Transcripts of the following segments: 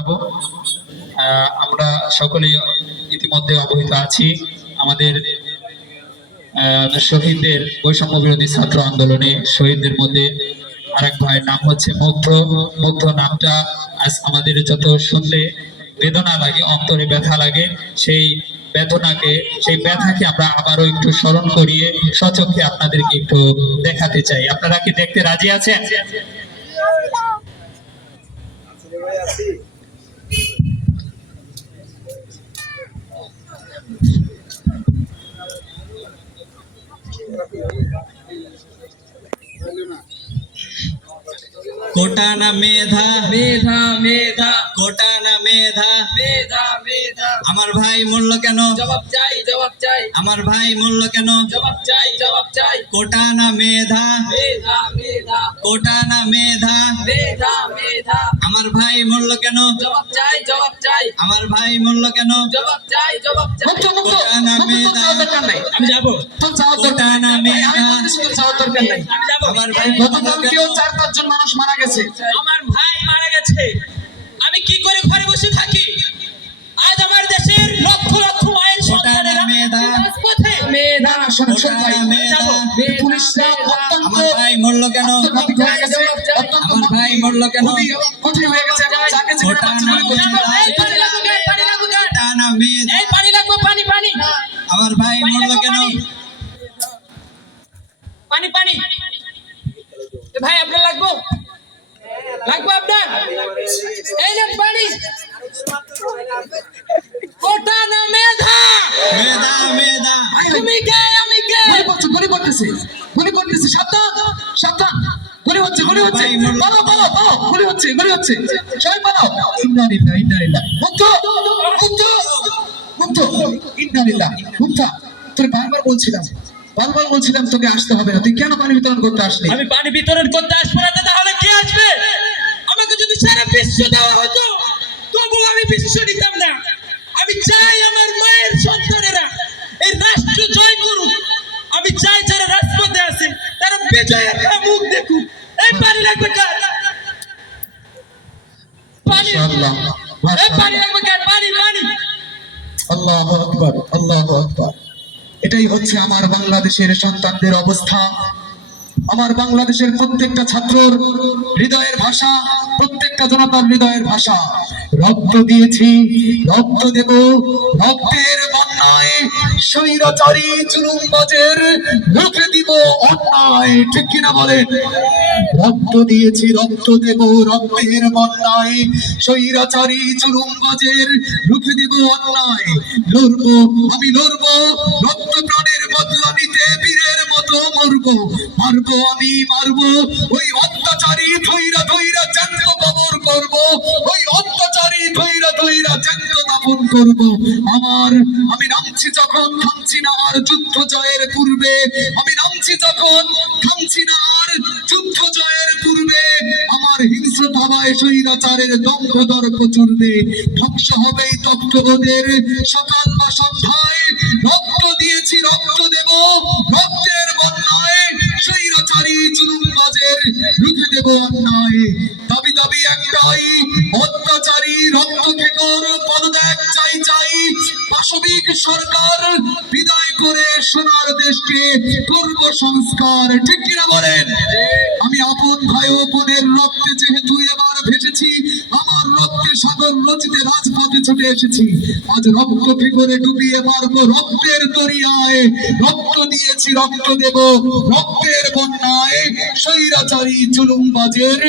জানাবো। আমরা সকলেই ইতিমধ্যে অবহিত আছি আমাদের শহীদদের বৈষম্য বিরোধী ছাত্র আন্দোলনে শহীদদের মধ্যে আরেক ভাইয়ের নাম হচ্ছে মুগ্ধ। মুগ্ধ নামটা আজ আমাদের যত শুনলে বেদনা লাগে, অন্তরে ব্যথা লাগে, সেই ব্যথাকে আমরা আবারও একটু স্মরণ করিয়ে সচক্ষে আপনাদেরকে একটু দেখাতে চাই। আপনারা কি দেখতে রাজি আছেন? কোটা না মেধা, মেধা মেধা, কোটা না মেধা, মেধা মেধা। আমার ভাই মূল্য কেন? জবাব চাই, জবাব চাই। আমার ভাই মূল্য কেন? জবাব চাই, জবাব চাই। কোটা না মেধা, মেধা মেধা, কোটা না মেধা, মেধা মেধা। আমার ভাই মূল্য কেন? জবাব চাই, জবাব চাই। আমার ভাই মূল্য কেন? জবাব চাই, জবাব চাই। কোটা না মেধা, আমি যাবো। কোটা না মেধা, আমি যাবো। আমার ভাই গতকালকেও 4-5 জন মানুষ মারা গেছে। আমার ভাই মারা গেছে, আমি কি করে ঘরে বসে থাকি? আজ আমার দেশের লক্ষ লক্ষ মায়ের সন্তানেরা রাজপথে। মেধা পুলিশরা অত্যন্ত আমার ভাই মরলো কেন? আমার ভাই মরলো কেন? কঠিন হয়ে গেছে। যাকে যেখানে পানি লাগবে, পানি পানি। আমার ভাই মরলো কেন? পানি পানি। ভাই আপনার লাগবো, লাগবো আপনার? এই নেন পানি। কোটা না মেধা, মেধা মেধা। তুমি কে, আমি কে? গুলি করতেছে, গুলি করতেছে। সাবধান, সাবধান। গুলি হচ্ছে, গুলি হচ্ছে। পালাও, পালাও, পালাও। গুলি হচ্ছে, গুলি হচ্ছে। সবাই পালাও। ইন্নালিল্লাহ, ইন্নালিল্লাহ। মুক্ত, মুক্ত, মুক্ত। ইন্নালিল্লাহ। মুক্তা, তোর বারবার বলছিলাম, বারবার বলছিলাম তোকে আসতে হবে না। তুই কেন পানি বিতরণ করতে আসলি? আমি পানি বিতরণ করতে আসবো না, তাহলে কে আসবে? আমাকে যদি সারা বিশ্ব দেওয়া হতো তবু আমি বিশ্ব নিতাম না। আমি চাই আমার মায়ের সন্তানেরা এই রাষ্ট্র জয় করুক। আমি চাই যারা রাজপথে আছে তারা বিজয়ের মুখ দেখুক। এই পানি লাগবে কার? পানি, মাশাআল্লাহ, এই পানি লাগবে কার? পানি পানি। আল্লাহু আকবার, আল্লাহু আকবার। এটাই হচ্ছে আমার বাংলাদেশের সন্তানদের অবস্থা। আমার বাংলাদেশের প্রত্যেকটা ছাত্রর হৃদয়ের ভাষা, প্রত্যেকটা জনতার হৃদয়ের ভাষা। রক্ত দিয়েছি, রক্ত দেব, রক্তের বন্যায় স্বৈরাচারী জুলুমবাজের রুখে দিব অন্যায়। ঠিক কিনা বলেন? রক্ত দিয়েছি, রক্ত দেব, রক্তের বন্যায় স্বৈরাচারী জুলুমবাজের রুখে দিব অন্যায়। লড়বো, আমি লড়বো, রক্ত প্রাণের বদলা নিতে বীরের মতো মরবো। মারবো, আমি মারবো, ওই অত্যাচারী ধৈরা ধৈরা জ্যান্ত কবর করবো। ওই অত্যাচারী ধৈরা ধৈরা জ্যান্ত দাফন করবো। আমি নামছি যখন, থামছি না আর যুদ্ধ জয়ের পূর্বে। আমি নামছি যখন, থামছি না আর যুদ্ধ জয়ের পূর্বে। আমার হিংস্র ধাবায় স্বৈরাচারের দম্ভ দর্প চূর্ণে ধ্বংস হবেই তত্ত্ববোধের সকাল বা সন্ধ্যায়। রক্ত দিয়েছি, রক্ত দেব, রক্তের বন্যায় স্বৈরাচারী জুলুমবাজের রুখে দেব অন্যায়। দাবি দাবি একটাই, অত্যাচারী রক্ত খেকোর পদত্যাগ চাই চাই। পাশবিক সরকার বিদায় করে সোনার দেশকে করব সংস্কার। ঠিক কিনা বলেন? আমি আপন ভাই ও বোনের রক্তে যেহেতু এবার ভেসেছি, আমার রক্তে সাগর রচিতে রাজপথে ছুটে এসেছি। আজ রক্তকে করে ডুবিয়ে মারবো রক্তের দরিয়ায়। রক্ত দিয়েছি, রক্ত দেব, রক্তের বন্যায় স্বৈরাচারী জুলুমবাজের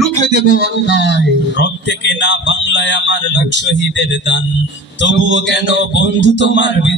রুখে দেব অন্যায়। রক্তে কেনা বাংলায় আমার লাখ শহীদের দান, তবুও কেন বন্ধু তোমার বিদেশ